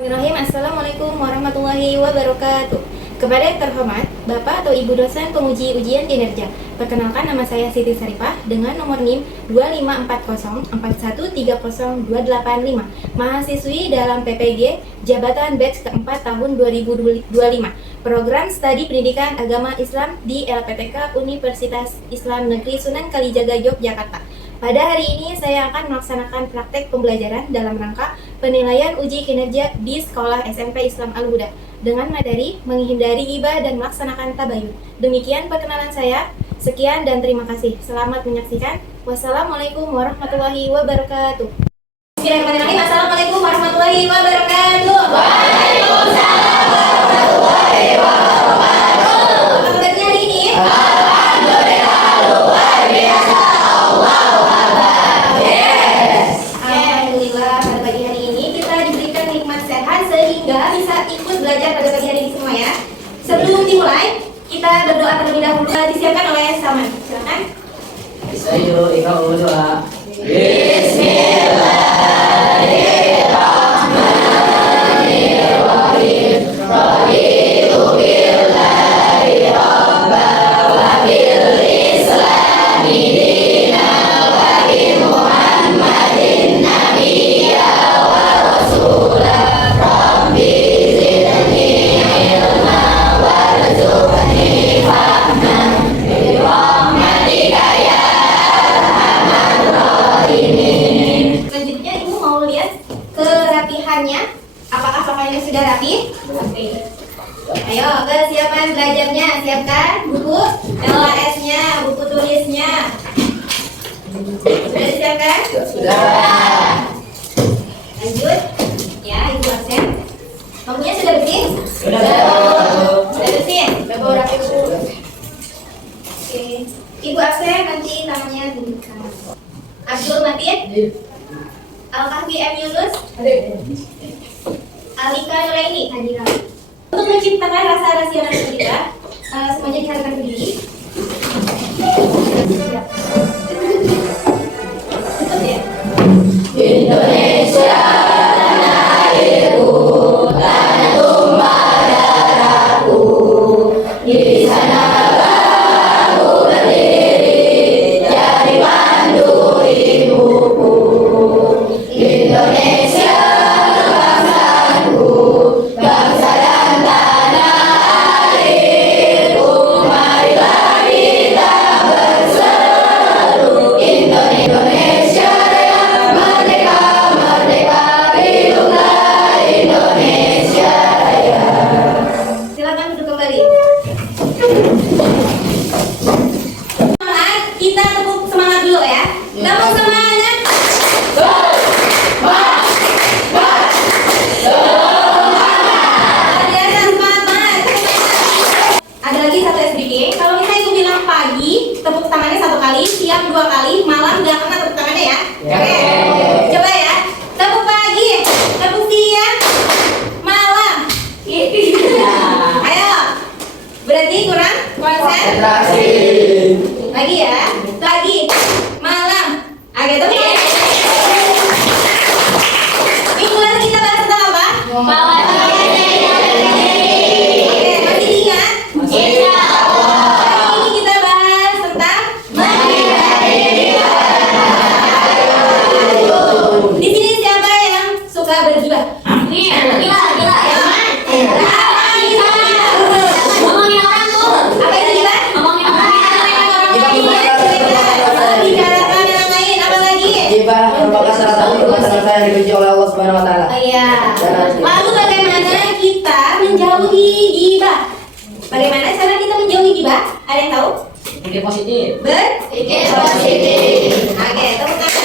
Assalamualaikum warahmatullahi wabarakatuh. Kepada yang terhormat Bapak atau Ibu dosen penguji ujian kinerja, perkenalkan nama saya Siti Sarifah dengan nomor NIM 254041300285, mahasiswi dalam PPG Jabatan Batch keempat tahun 2025, Program Studi Pendidikan Agama Islam di LPTK Universitas Islam Negeri Sunan Kalijaga, Yogyakarta. Pada hari ini saya akan melaksanakan praktek pembelajaran dalam rangka penilaian uji kinerja di Sekolah SMP Islam Al-Huda dengan materi menghindari ghibah dan melaksanakan tabayun. Demikian perkenalan saya. Sekian dan terima kasih. Selamat menyaksikan. Wassalamualaikum warahmatullahi wabarakatuh. Bismillahirrahmanirrahim. Assalamualaikum warahmatullahi wabarakatuh. Waalaikumsalam warahmatullahi wabarakatuh. Apa kabarnya hari ini? Alhamdulillah luar biasa. Sehingga bisa ikut belajar pada pagi hari ini semua ya. Sebelum dimulai, kita berdoa terlebih dahulu. Disiapkan oleh Salman. Silakan. Ayo ikut berdoa. Bismillahirrahmanirrahim. Raditu billahi rabban wa bil islami dinan wa bi Muhammadin nabiyya wa rasulah. Selanjutnya Ibu mau lihat kerapihannya. Apakah pakaiannya sudah rapi? Rapi. Ayo, kesiapan belajarnya. Siapkan buku LAS-nya, buku tulisnya. Sudah disiapkan? Sudah. Lanjut. Ya, Ibu absen. Kamunya sudah bersih? Sudah. Sudah bersih? Bawa rapi dulu. Oke. Ibu absen, nanti tangannya tunjukkan. Abdul Matin, Al-Kahfi M. Yunus, Alika Nuraini, Hadira. Untuk menciptakan rasa rasional kita, semuanya diharapkan berdiri. Tutup ya. Indonesia tanah airku, tanah tumpah darahku, di sana aku berdiri jadi pandu ibuku. Indonesia bangsaku, bangsa dan tanah airku, marilah kita berseru. Indonesia Raya, merdeka, merdeka, hiduplah Indonesia Raya. Silakan duduk kembali. Semangat, kita tepuk semangat dulu ya. Tepuk semangat. Ada lagi satu SBG. Kalau misalnya Ibu bilang pagi, tepuk tangannya 1 kali, siang 2 kali, malam nggak pernah tepuk tangannya ya. Oke. Coba ya. Tepuk pagi, tepuk siang, malam. Ayo. Berarti kurang konsen. Lagi ya. Lagi. Malam. Oke, tepuk. Minggu lalu kita bahas tentang apa? Oke, masih diingat? Hari ini kita bahas tentang di sini siapa yang suka bergibah? Apa itu gibah? Bicarakan yang lain, apa lagi? Gibah merupakan salah satu perbuatan yang dibenci oleh Allah Subhanahu wa taala. Iya. Lalu bagaimana kita menjauhi gibah? Bagaimana cara kita menjauhi gibah? Ada yang tahu? Pikir positif. Berpikir positif. Oke, tepuk tangan.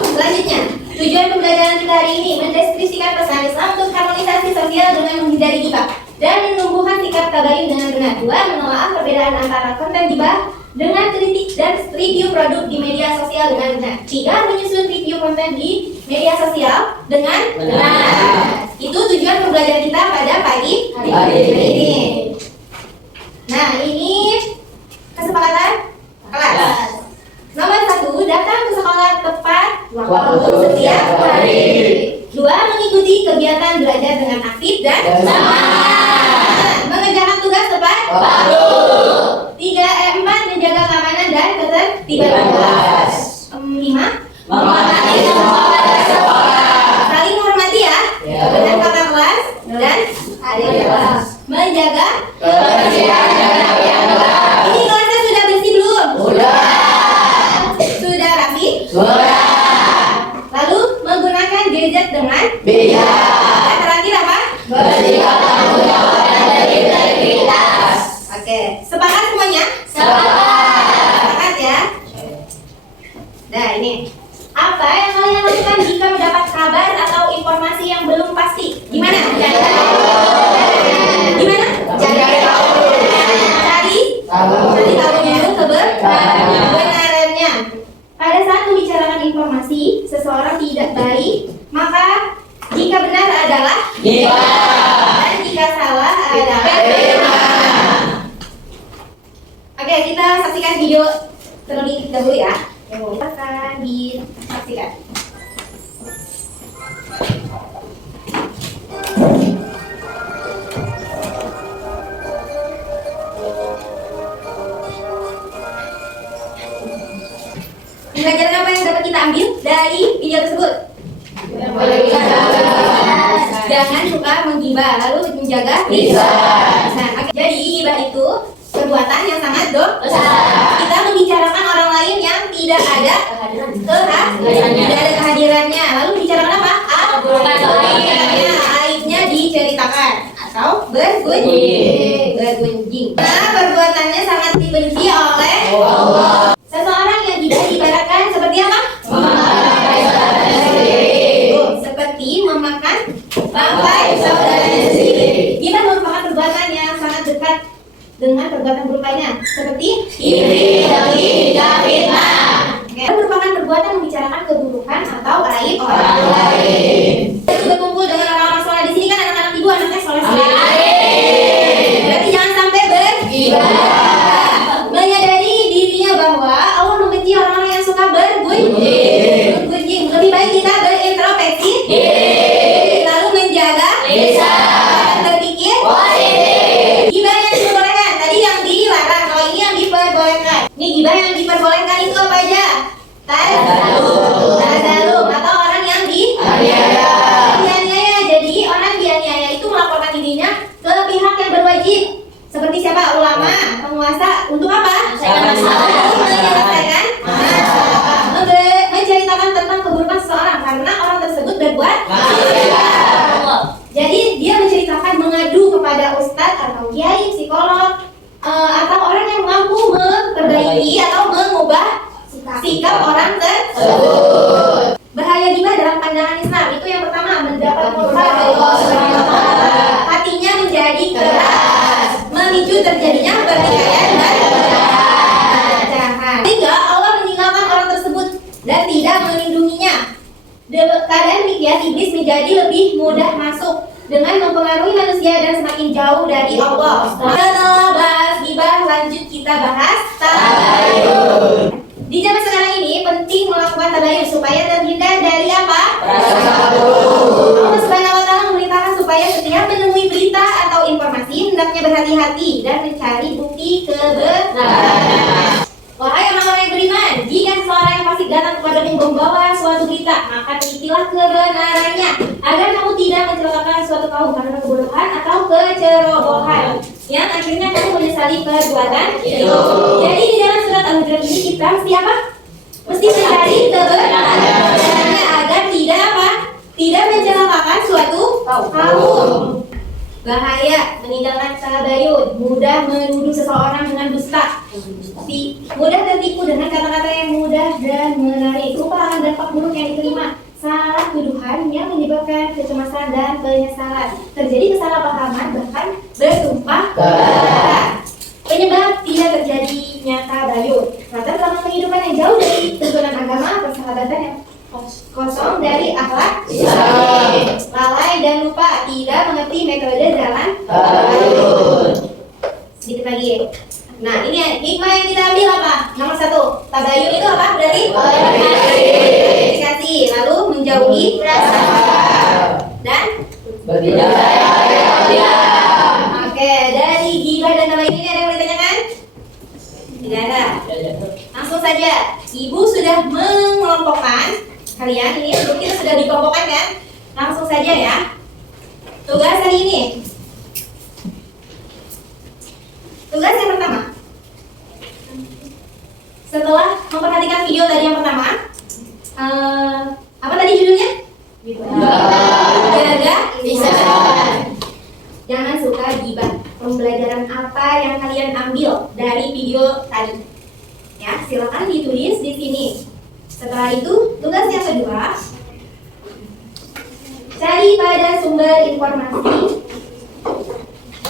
Selanjutnya, tujuan pembelajaran kita hari ini mendeskripsikan pesan Islam untuk harmonisasi sosial dengan menghindari gibah dan menumbuhkan sikap tabayun dengan benar. 2. Menelaah perbedaan antara konten gibah dengan kritik dan review produk di media sosial dengan benar. 3. Menyusun review konten di media sosial dengan benar. Itu tujuan pembelajaran kita pada pagi hari ini. Nah, ini kesepakatan kelas. Nomor 1, datang ke sekolah tepat waktu setiap hari. 2. Mengikuti kegiatan belajar dengan aktif dan semangat. Mengerjakan tugas tepat waktu. 4. Menjaga keamanan dan ketertiban kelas. 5. Memahami semua pada sekolah. Saling menghormati ya. Dengan kakak kelas dan adik kelas. Menjaga kebersihan dan kebersihan kelas. Ini kelasnya sudah bersih belum? Sudah rapi? Lalu menggunakan gadget dengan bijak. Dan terakhir apa? Bersikap tanggung jawab dan berintegritas. Oke, sepakat semuanya? Sepakat ya. Nah ini, apa yang kalian lakukan jika mendapat kabar atau informasi yang belum pasti? Gimana? Gimana? Cari tahu dulu kebenarannya. Pada saat membicarakan informasi, seseorang tidak baik, maka jika benar adalah dan jika salah adalah Oke, kita saksikan video terlebih dahulu ya. Akan disaksikan. Pelajaran apa yang dapat kita ambil dari video tersebut? Jangan suka menggibah, lalu menjaga lisan. Jadi gibah itu perbuatan yang sangat dosa. Kita membicarakan orang lain yang tidak ada kehadirannya. Lalu membicarakan apa? Aibnya diceritakan atau bergunjing. Nah, perbuatannya sangat dibenci oleh Allah. Seseorang yang tidak diibaratkan seperti apa? Seperti memakan bangkai saudaranya sendiri. Gibah merupakan perbuatan yang sangat dekat dengan perbuatan buruk lainnya, seperti iri, dengki, dan fitnah. Merupakan perbuatan membicarakan keburukan atau aib orang lain. Berkumpul dengan orang-orang soleh di sini kan anak-anak ibu, anaknya soleh. Berarti jangan sampai bergibah. Menyadari dirinya bahwa Allah membenci orang-orang yang suka bergunjing. Lebih baik kita berintrospeksi, lalu menjaga lisan, berpikir positif. Gibah yang diperbolehkan, tadi yang dilarang, kalau ini yang diperbolehkan. Ini gibah yang diperbolehkan itu apa aja? Tazalum atau orang yang dianiaya. Jadi orang dianiaya itu melaporkan dirinya ke pihak yang berwajib. Seperti siapa? Ulama, penguasa. Untuk apa? Menyelesaikan masalah. Menceritakan tentang keburukan seseorang karena orang tersebut berbuat maksiat. Jadi dia menceritakan, mengadu kepada ustadz atau kiai, psikolog, atau orang yang mampu memperbaiki atau mengubah sikap orang tersebut. Bahaya gibah dalam pandangan Islam itu yang pertama, mendapat murka dari Allah Subhanahu wa Ta'ala. Hatinya menjadi keras, memicu terjadinya pertikaian dan perpecahan. Sehingga Allah meninggalkan orang tersebut dan tidak melindunginya. Keadaan demikian, iblis menjadi lebih mudah masuk dengan mempengaruhi manusia dan semakin jauh dari Allah. Setelah bahas gibah, lanjut kita bahas tabayun. Di zaman sekarang ini penting melakukan tabayun supaya terhindar dari apa? Allah Subhanahu wa Ta'ala memerintahkan supaya setiap menemui berita atau informasi hendaknya berhati-hati dan mencari bukti kebenaran. Wahai orang-orang yang beriman, jika seseorang yang fasik datang kepadamu membawa suatu berita, maka telitilah kebenarannya, agar kamu tidak mencelakakan suatu kaum karena kebodohan atau kecerobohan, yang akhirnya kamu menyesali perbuatan itu. Jadi di dalam surat Al-Hujurat ini kita mesti apa? Mesti mencari kebenarannya agar tidak apa? Tidak mencelakakan suatu kaum. Bahaya meninggalkan tabayun, mudah menuduh seseorang dengan dusta, mudah tertipu dengan kata-kata yang mudah dan menarik. Merupakan dampak buruk yang diterima. Salah tuduhan yang menyebabkan kecemasan dan penyesalan. Terjadi kesalahpahaman bahkan bertumpah darah. Penyebab tidak terjadinya tabayun. Latar belakang kehidupan yang jauh dari tuntunan agama, persahabatan yang kosong dari akhlak Islam, lalai dan lupa, tidak mengerti metode jalan tabayun. Sedikit lagi. Nah, ini hikmah yang kita ambil apa? Nomor 1, tabayun itu apa? Berarti komunikasi, lalu menjauhi prasangka. Oke, dari gibah dan nama ini ada yang mau ditanyakan? Tidak ada. Langsung saja, Ibu sudah mengelompokkan kalian ini, kita sudah dikelompokkan kan? Langsung saja ya. Tugas hari ini. Tugas yang pertama. Setelah memperhatikan video tadi yang pertama, apa tadi judulnya? Jaga lisan. Jangan suka gibah. Pembelajaran apa yang kalian ambil dari video tadi? Ya, silakan ditulis di sini. Setelah itu, tugas yang kedua, cari pada sumber informasi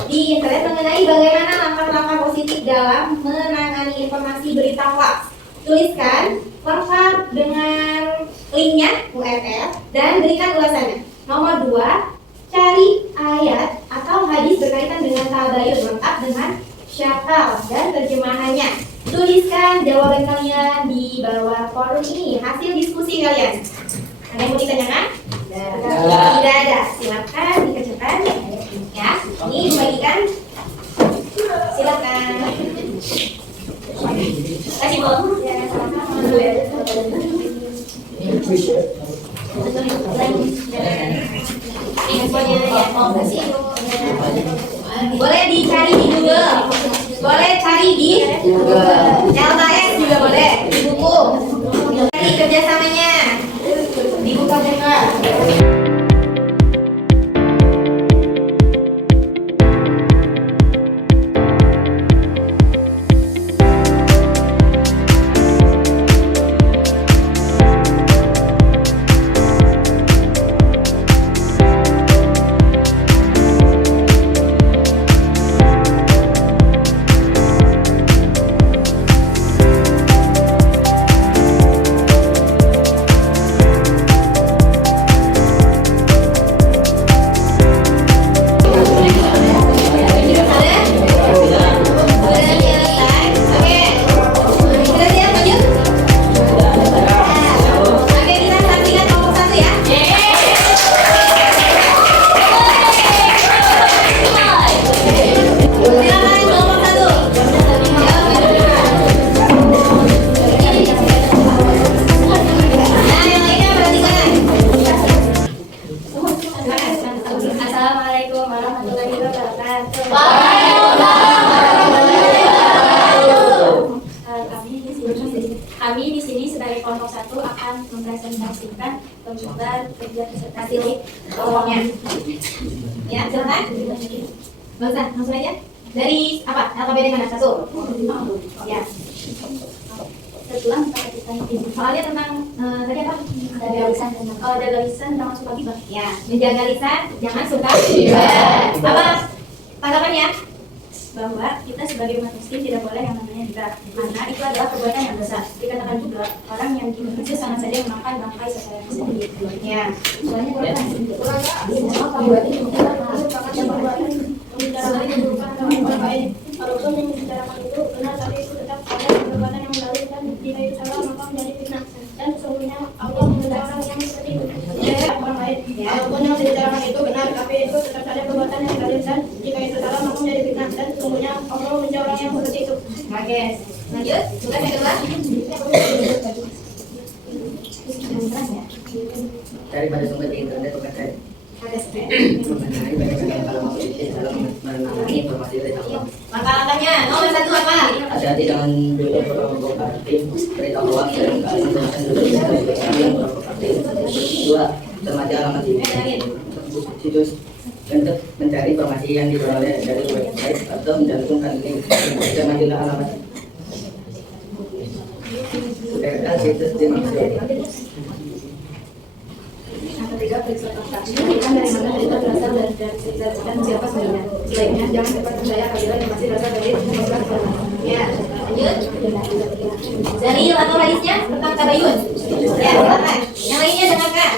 di internet mengenai bagaimana langkah-langkah positif dalam menangani informasi berita hoax. Tuliskan lengkap dengan linknya URL dan berikan ulasannya. Nomor 2, cari ayat atau hadis berkaitan dengan tabayun lengkap dengan syakal dan terjemahannya. Tuliskan jawaban kalian di bawah forum ini, hasil diskusi kalian. Ada yang mau ditanyakan? Tidak ada. Silakan dikerjakan. Ya, ini dibagikan. Silakan. Kasih Bu. Ya, sama-sama dulu ya. Boleh dicari di Google, boleh cari di LKS juga boleh, di buku. Cari kerjasamanya, dibuka juga. Assalamualaikum warahmatullahi wabarakatuh. Kami di sini sebagai kelompok 1 akan mempresentasikan pembuatan kerja disertasi kelompoknya. Ya, silakan. Bagus, langsung aja. Dari apa? LKBD mana? 1. Ya. Setelah memperhatikan soalnya tentang tadi apa? Jaga lisan. Oh, jaga lisan, jangan suka gibah. Ya, menjaga lisan, jangan suka gibah. Apa tanggapannya? Bahwa kita sebagai umat muslim tidak boleh yang namanya gibah, karena itu adalah perbuatan yang besar. Dikatakan juga orang yang gibah itu sama saja memakan bangkai saudaranya sendiri. Ya, soalnya kalau Walaupun yang dibicarakan itu benar, tapi itu tetap ada perbuatan yang mendalilkan jika itu salah maka menjadi fitnah. Dan sesungguhnya Allah mengenal orang yang seperti itu. Orang lain. Walaupun yang dibicarakan itu benar, tapi itu tetap ada perbuatan yang mendalilkan jika itu salah maka menjadi fitnah. Dan sesungguhnya Allah menjauh orang yang seperti itu. Oke, lanjut. Tugas yang kedua. Cari pada sumber di internet bukan cari. Mengenai bagaimana kalau dalam menangani informasi berita hoax. Langkah-langkahnya, nomor 1 apa? Hati-hati dengan berita provokatif, berita hoax dan menggunakan berita yang provokatif. 2. Cermati alamat situs untuk mencari informasi yang diperoleh dari website atau mencantumkan link. Cermatilah alamat situs dimaksud. Ketiga, periksa transaksi. Kan dari mana berita berasal dan siapa sebenarnya. Sebaiknya jangan cepat percaya apabila informasi berasal dari ya, lanjut. Dalil atau hadisnya tentang tabayun. Ya, silakan. Yang lainnya dengarkan.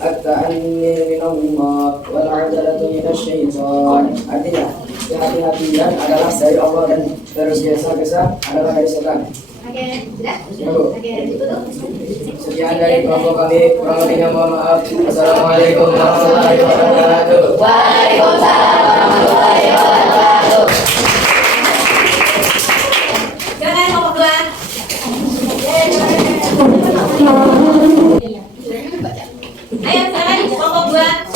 At-ta'anni minallah wal 'adalatu minasyaitan. Artinya, kehati-hatian adalah dari Allah dan terus biasa-biasa adalah dari setan. Oke, sudah? Cukup. Oke, ditutup. Sekian dari kelompok kami, kurang lebihnya mohon maaf. Assalamualaikum warahmatullahi wabarakatuh. Waalaikumsalam warahmatullahi wabarakatuh. Silakan kelompok 2. Ayo silakan kelompok 2.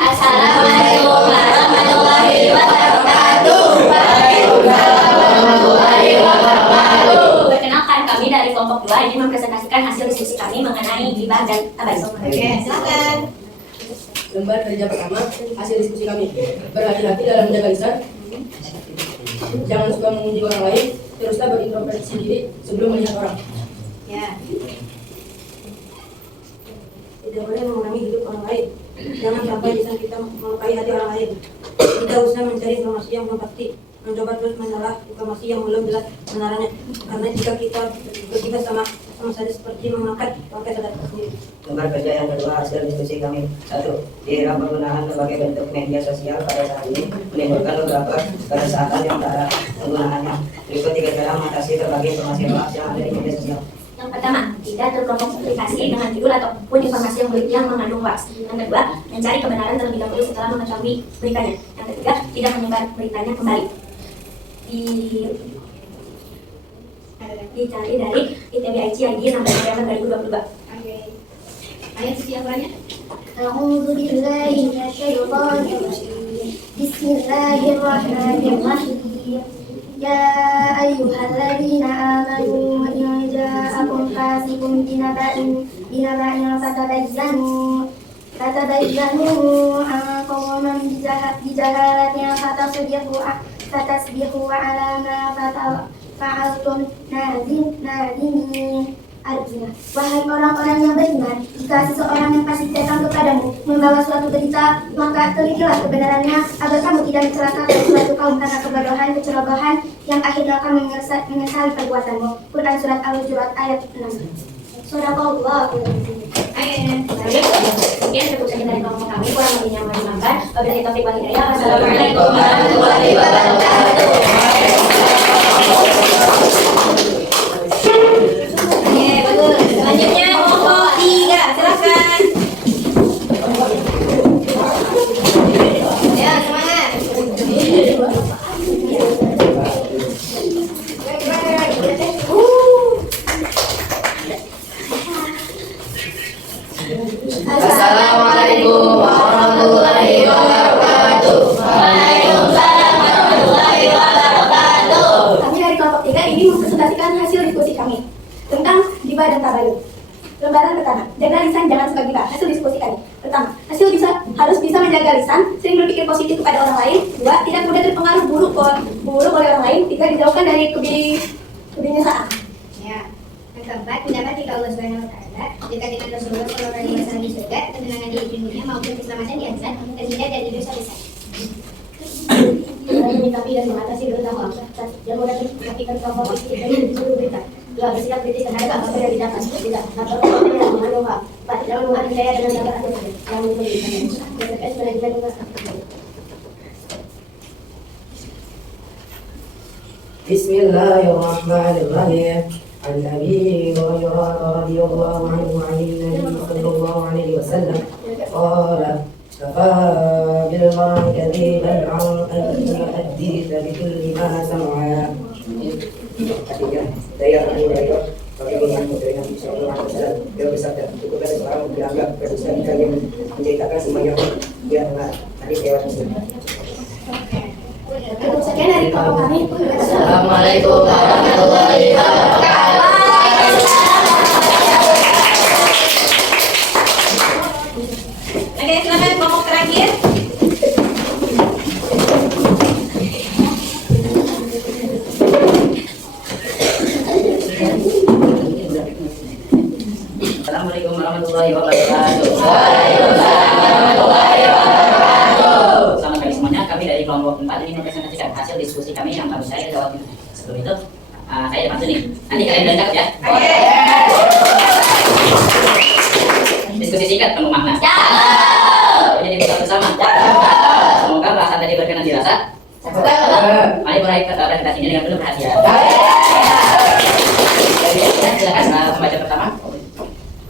Assalamualaikum warahmatullahi wabarakatuh. Waalaikumsalam warahmatullahi wabarakatuh. Perkenalkan, kami dari kelompok 2 ingin mempresentasikan hasil diskusi kami mengenai ghibah dan tabayun. Oke, silakan. Lembar kerja pertama, hasil diskusi kami. Berhati-hati dalam menjaga lisan. Jangan suka memuji orang lain. Teruslah berintrospeksi diri sebelum melihat orang. Ya. Tidak boleh mengurangi hidup orang lain. Jangan sampai lisan kita melukai hati orang lain. Tidak usah mencari informasi yang belum pasti. Mencoba terus menelaah informasi yang belum jelas kebenarannya. Karena jika kita bertiga sama saja seperti memakan pakai sadar sendiri. Lembar kerja yang kedua, hasil diskusi kami. 1. Di era penggunaan berbagai bentuk media sosial pada saat ini menimbulkan beberapa keresahan yang antara penggunaannya. Berikut 3 cara mengatasi berbagai informasi hoax yang ada di media sosial. Yang pertama, tidak terkelompok publikasi dengan judul ataupun informasi yang mengandung hoax. Yang kedua, mencari kebenaran terlebih dahulu setelah mengetahui beritanya. Yang ketiga, tidak menyebar beritanya kembali. Dicari dari ITB ID 16 November 2022. Oke. Ayo sisi apanya? A'udzu billahi minasyaitonir rajim. Bismillahirrahmanirrahim. Ya ayyuhalladzina amanu in ja'akum fasiqun binaba'in fatabayyanu an qawman bijahalatin fatasbihu ala ma fa'altum nadimin. Artinya, wahai orang-orang yang beriman, jika seseorang yang fasik datang kepadamu membawa suatu berita, maka telitilah kebenarannya agar kamu tidak mencelakakan suatu kaum karena kecerobohan yang akhirnya kamu menyesali perbuatanmu. Quran Surat Al-Hujurat ayat 6. Sadaqallahul azim. Ayo. Sekian cukup saja dari kelompok kami, kurang lebihnya mohon dimaafkan. Wabillahi taufiq wal hidayah. Wassalamualaikum Warahmatullahi wabarakatuh. Oke, bagus. Selanjutnya kelompok 3. Silakan. Ya, semangat. Assalamualaikum warahmatullahi wabarakatuh. Waalaikumsalam warahmatullahi wabarakatuh. Kami dari kelompok 3 ini mempresentasikan hasil diskusi kami tentang ghibah dan tabayun. Lembaran pertama, jaga lisan jangan suka ghibah. Hasil diskusi kami. Pertama, harus bisa menjaga lisan, sering berpikir positif kepada orang lain. 2, tidak mudah terpengaruh buruk oleh orang lain. 3, dijauhkan dari kebiasaan. Ya. Yang keempat, mendapat jika Allah Subhanahu wa taala dekat dengan Rasulullah sallallahu alaihi wasallam di surga, ketenangan di dunia maupun keselamatan di akhirat, dan tidak dari dosa besar. Menyikapi dan mengatasi berita hoax dan mudah terpikirkan kelompok dari seluruh berita. 2, bersikap kritis terhadap apa yang didapat. 3, lapor konten yang mengandung hoax. 4, jangan mudah percaya dengan kabar atau yang memberikan. BPS manajemen dengan Bismillahirrahmanirrahim. An Abi Hurairah radhiyallahu anhu 'anil Nabi sallallahu alaihi wasallam qala kafaa bil mar'i kadiban 'an yuhadditha bi kulli ma sami'a. Artinya, dari Abu Hurairah radhiyallahu dari Nabi sallallahu alaihi wasallam beliau bersabda, cukup ada seorang dianggap berdusta jika dia menceritakan semua yang dia dengar. Hadis riwayat Muslim. Cukup sekian dari kelompok kami. Assalamualaikum warahmatullahi wabarakatuh. Oke, silakan kelompok terakhir. Assalamualaikum warahmatullahi wabarakatuh. Waalaikumsalam warahmatullahi wabarakatuh. Selamat pagi semuanya. Kami dari kelompok 4 ini mempresentasikan hasil diskusi kami yang baru saya jawab. Sebelum itu, saya dapat nih. Nanti kalian berangkat ya. Diskusi singkat penuh makna. Jadi kita bersama. Semoga bahasan tadi berkenan dirasa. Mari mulai presentasinya dengan penuh perhatian. Jadi silakan pembaca pertama.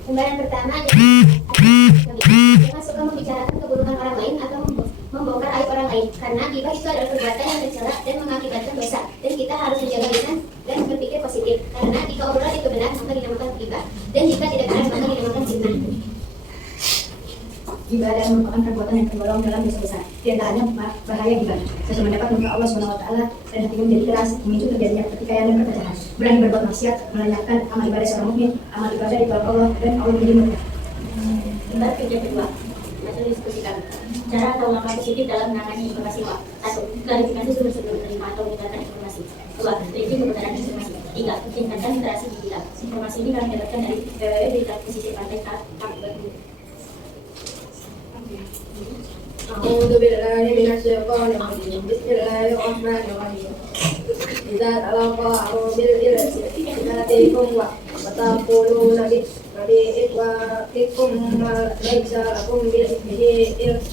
Gambaran pertama, jangan suka membicarakan keburukan orang lain atau membongkar aib orang lain, karena gibah itu adalah perbuatan yang tercela dan mengakibatkan dosa. Dan kita harus menjaga lisan dan berpikir positif, karena jika obrolan itu benar maka dinamakan gibah, dan jika tidak benar maka dinamakan fitnah. Gibah adalah merupakan perbuatan yang tergolong dalam dosa besar. Di antaranya bahaya gibah, sesuai mendapat muka Allah SWT dan hatinya menjadi keras, memicu terjadinya pertikaian dan perpecahan. Berani berbuat maksiat, melanjutkan amal ibadah seorang mukmin, amal ibadah ditolak Allah dan Allah menjadi murka. Gambar yang kedua, materi diskusi kami. Cara atau langkah positif dalam menangani informasi hoax. 1. Klarifikasi sumber sebelum menerima atau menyebarkan informasi. 2. Review kebenaran informasi. 3. Tingkatkan literasi digital. Informasi ini kami dapatkan dari berita pesisir pantai Kami Batu. أعوذ بالله من الشيطان الرجيم بسم الله الرحمن الرحيم إذا تلقاه بالإرث يأتيكم وتقولون لإخوانكم ما ليس لكم به إرث.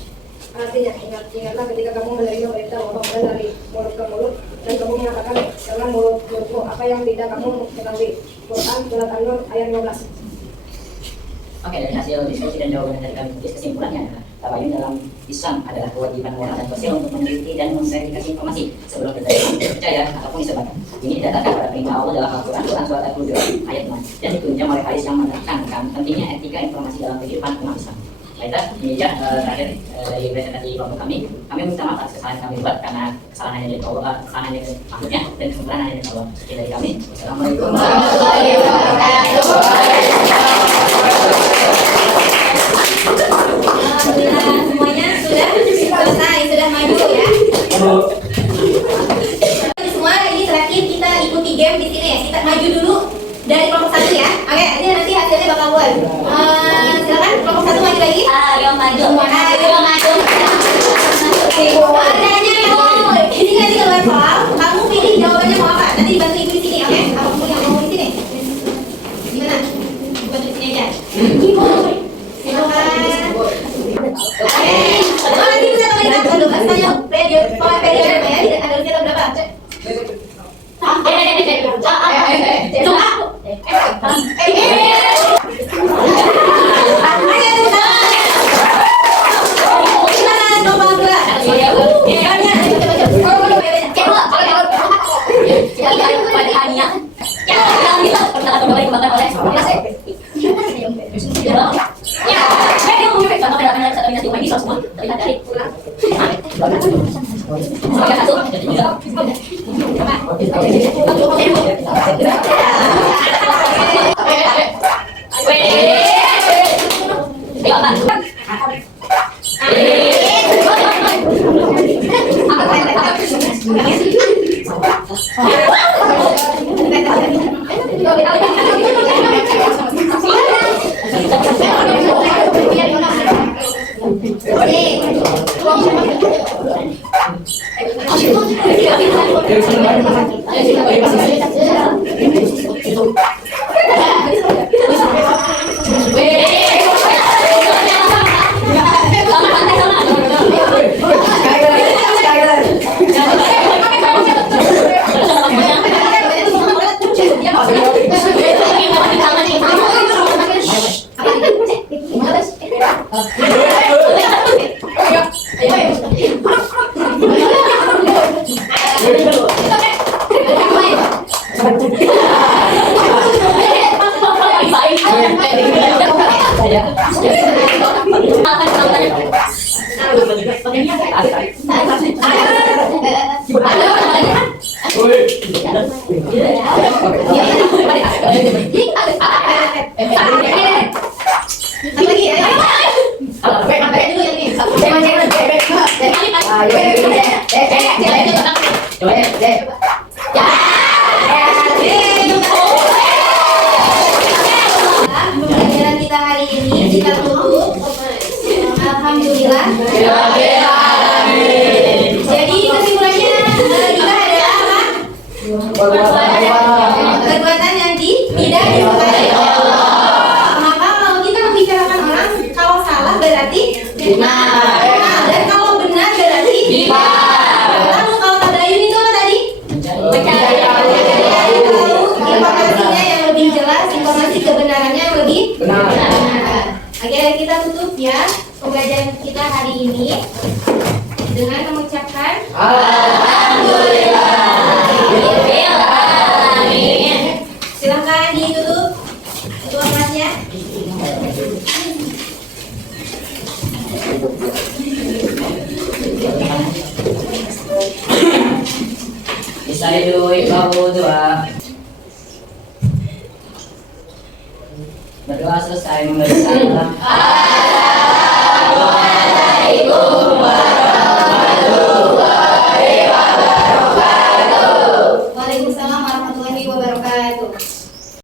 Artinya, ingatlah ketika kamu menerima berita bohong dari mulut ke mulut dan kamu mengatakan dengan mulutmu apa yang tidak kamu ketahui. Quran Surat An-Nur ayat 15. Oke, dari hasil diskusi dan jawaban dari kami, kesimpulannya adalah tabayun dalam Islam adalah kewajiban moral dan sosial untuk meneliti dan memverifikasi informasi sebelum kita percaya ataupun disebarkan. Ini didasarkan pada perintah Allah dalam Al-Quran Surat Al-Hujurat ayat 6 dan ditunjang oleh hadis yang menekankan pentingnya etika informasi dalam kehidupan umat Islam. Baiklah, ini ya terakhir dari presentasi kelompok kami. Kami minta maaf atas kesalahan kami buat karena kesalahan yang dari Allah, kesalahan yang maksudnya dan kesempurnaan yang dari Allah. Sekian dari kami. Wassalamualaikum warahmatullahi wabarakatuh. Alhamdulillah semuanya sudah selesai, sudah maju ya. Semua ini terakhir kita ikuti game di sini ya. Kita maju dulu dari kelompok 1 ya. Oke, ini nanti hasilnya bakal keluar. Silakan kelompok 1 maju lagi. Ayo maju. Ayo maju. Adanya mau. Ini nanti keluar soal. Kamu pilih jawabannya mau apa? Nanti dibantu ibu di sini, oke? Kamu yang mau di sini. Gimana? Dibantu di sini aja. Nanti bisa teman kita dulu. Tanya periode ya. Ada usia berapa? Pembelajaran kita hari ini kita tutup. Alhamdulillah. Jadi kesimpulannya kita adalah apa? Perbuatan yang tidak disukai Allah. Maka kalau kita membicarakan orang, kalau salah berarti benar, dan kalau benar berarti benar. Lalu kalau tabayun itu apa tadi? ini dengan mengucapkan silakan ditutup ketua kelasnya. Isaidu ibahu doa. Berdoa selesai memberi salam. Waalaikumsalam warahmatullahi wabarakatuh.